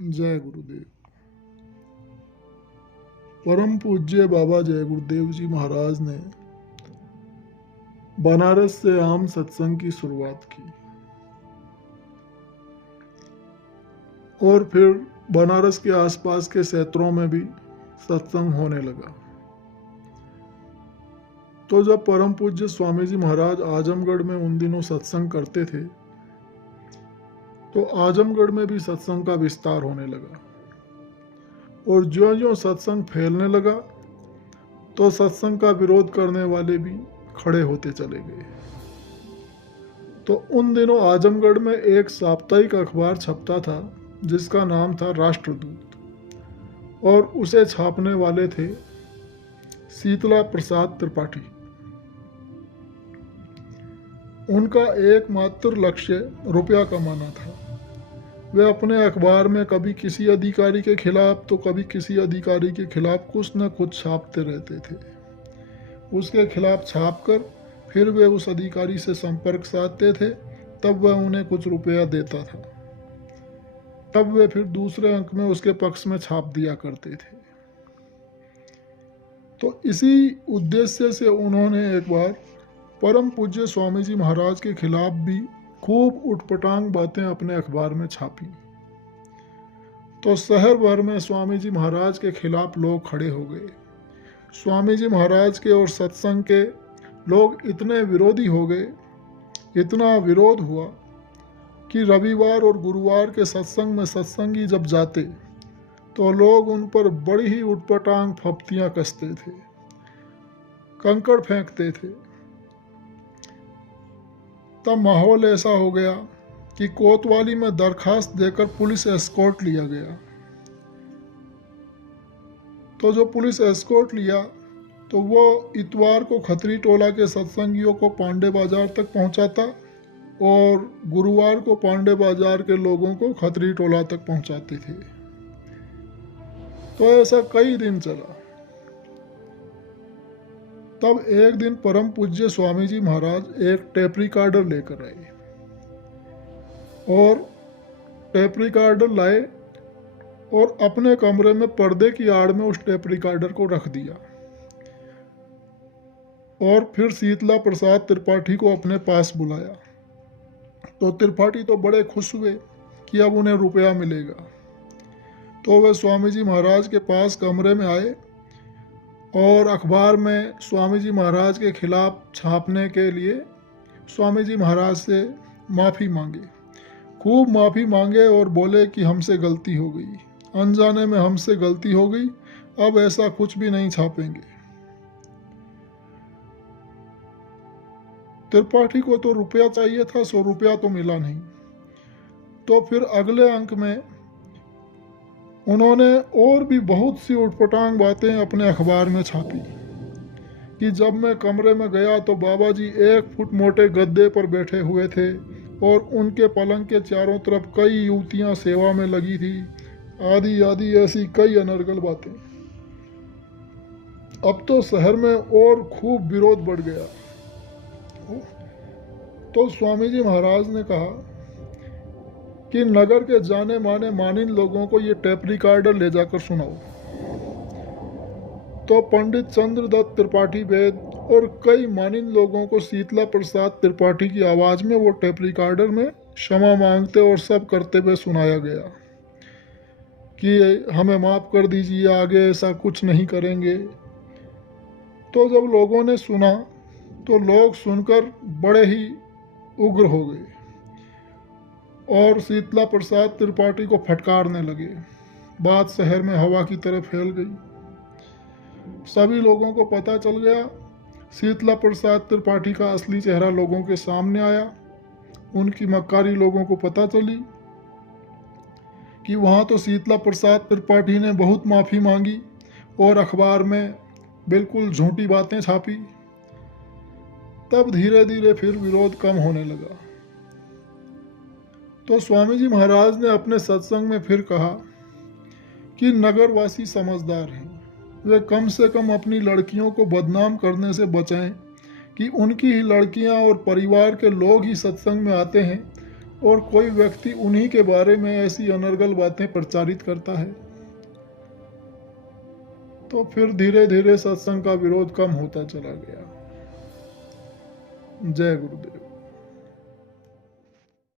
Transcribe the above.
जय गुरुदेव। परम पूज्य बाबा जय गुरुदेव जी महाराज ने बनारस से आम सत्संग की शुरुआत की और फिर बनारस के आसपास के क्षेत्रों में भी सत्संग होने लगा। तो जब परम पूज्य स्वामी जी महाराज आजमगढ़ में उन दिनों सत्संग करते थे तो आजमगढ़ में भी सत्संग का विस्तार होने लगा और ज्यों-ज्यों सत्संग फैलने लगा तो सत्संग का विरोध करने वाले भी खड़े होते चले गए। तो उन दिनों आजमगढ़ में एक साप्ताहिक अखबार छपता था जिसका नाम था राष्ट्रदूत और उसे छापने वाले थे शीतला प्रसाद त्रिपाठी। उनका एकमात्र लक्ष्य रुपया कमाना था। वे अपने अखबार में कभी किसी अधिकारी के खिलाफ तो कभी किसी अधिकारी के खिलाफ कुछ न कुछ छापते रहते थे। उसके खिलाफ छापकर फिर वे उस अधिकारी से संपर्क साधते थे, तब वह उन्हें कुछ रुपया देता था, तब वे फिर दूसरे अंक में उसके पक्ष में छाप दिया करते थे। तो इसी उद्देश्य से उन्होंने एक बार परम पूज्य स्वामी जी महाराज के खिलाफ भी खूब उटपटांग बातें अपने अखबार में छापी। तो शहर भर में स्वामी जी महाराज के खिलाफ लोग खड़े हो गए। स्वामी जी महाराज के और सत्संग के लोग इतने विरोधी हो गए, इतना विरोध हुआ कि रविवार और गुरुवार के सत्संग में सत्संगी जब जाते तो लोग उन पर बड़ी ही उटपटांग फप्तियां कसते थे, कंकड़ फेंकते थे। तब माहौल ऐसा हो गया कि कोतवाली में दरखास्त देकर पुलिस एस्कॉर्ट लिया गया। तो जो पुलिस एस्कॉर्ट लिया तो वो इतवार को खत्री टोला के सत्संगियों को पांडे बाजार तक पहुंचाता और गुरुवार को पांडे बाजार के लोगों को खत्री टोला तक पहुंचाते थे। तो ऐसा कई दिन चला। तब एक दिन परम पूज्य स्वामी जी महाराज एक टेप रिकॉर्डर लेकर आए और टेप रिकॉर्डर लाए और अपने कमरे में पर्दे की आड़ में उस टेप रिकॉर्डर को रख दिया और फिर शीतला प्रसाद त्रिपाठी को अपने पास बुलाया। तो त्रिपाठी तो बड़े खुश हुए कि अब उन्हें रुपया मिलेगा। तो वे स्वामी जी महाराज के पास कमरे में आए और अखबार में स्वामी जी महाराज के खिलाफ छापने के लिए स्वामी जी महाराज से माफ़ी मांगे, खूब माफ़ी मांगे और बोले कि हमसे गलती हो गई, अनजाने में हमसे गलती हो गई, अब ऐसा कुछ भी नहीं छापेंगे। त्रिपाठी को तो रुपया चाहिए था, 100 रुपया तो मिला नहीं। तो फिर अगले अंक में उन्होंने और भी बहुत सी उटपटांग बातें अपने अखबार में छापी कि जब मैं कमरे में गया तो बाबा जी 1 फुट मोटे गद्दे पर बैठे हुए थे और उनके पलंग के चारों तरफ कई युवतियां सेवा में लगी थी, आदि आदि ऐसी कई अनर्गल बातें। अब तो शहर में और खूब विरोध बढ़ गया। तो स्वामी जी महाराज ने कहा कि नगर के जाने माने मानिन लोगों को ये टेप रिकॉर्डर ले जाकर सुनाओ। तो पंडित चंद्रदत्त त्रिपाठी वेद और कई मानिन लोगों को शीतला प्रसाद त्रिपाठी की आवाज़ में वो टेप रिकॉर्डर में क्षमा मांगते और सब करते हुए सुनाया गया कि हमें माफ़ कर दीजिए, आगे ऐसा कुछ नहीं करेंगे। तो जब लोगों ने सुना तो लोग सुनकर बड़े ही उग्र हो गए और शीतला प्रसाद त्रिपाठी को फटकारने लगे। बात शहर में हवा की तरह फैल गई। सभी लोगों को पता चल गया। शीतला प्रसाद त्रिपाठी का असली चेहरा लोगों के सामने आया। उनकी मक्कारी लोगों को पता चली कि वहाँ तो शीतला प्रसाद त्रिपाठी ने बहुत माफ़ी मांगी और अखबार में बिल्कुल झूठी बातें छापी। तब धीरे धीरे फिर विरोध कम होने लगा। तो स्वामी जी महाराज ने अपने सत्संग में फिर कहा कि नगरवासी समझदार हैं, वे कम से कम अपनी लड़कियों को बदनाम करने से बचाएं कि उनकी ही लड़कियां और परिवार के लोग ही सत्संग में आते हैं और कोई व्यक्ति उन्हीं के बारे में ऐसी अनर्गल बातें प्रचारित करता है, तो फिर धीरे धीरे सत्संग का विरोध कम होता चला गया। जय गुरुदेव।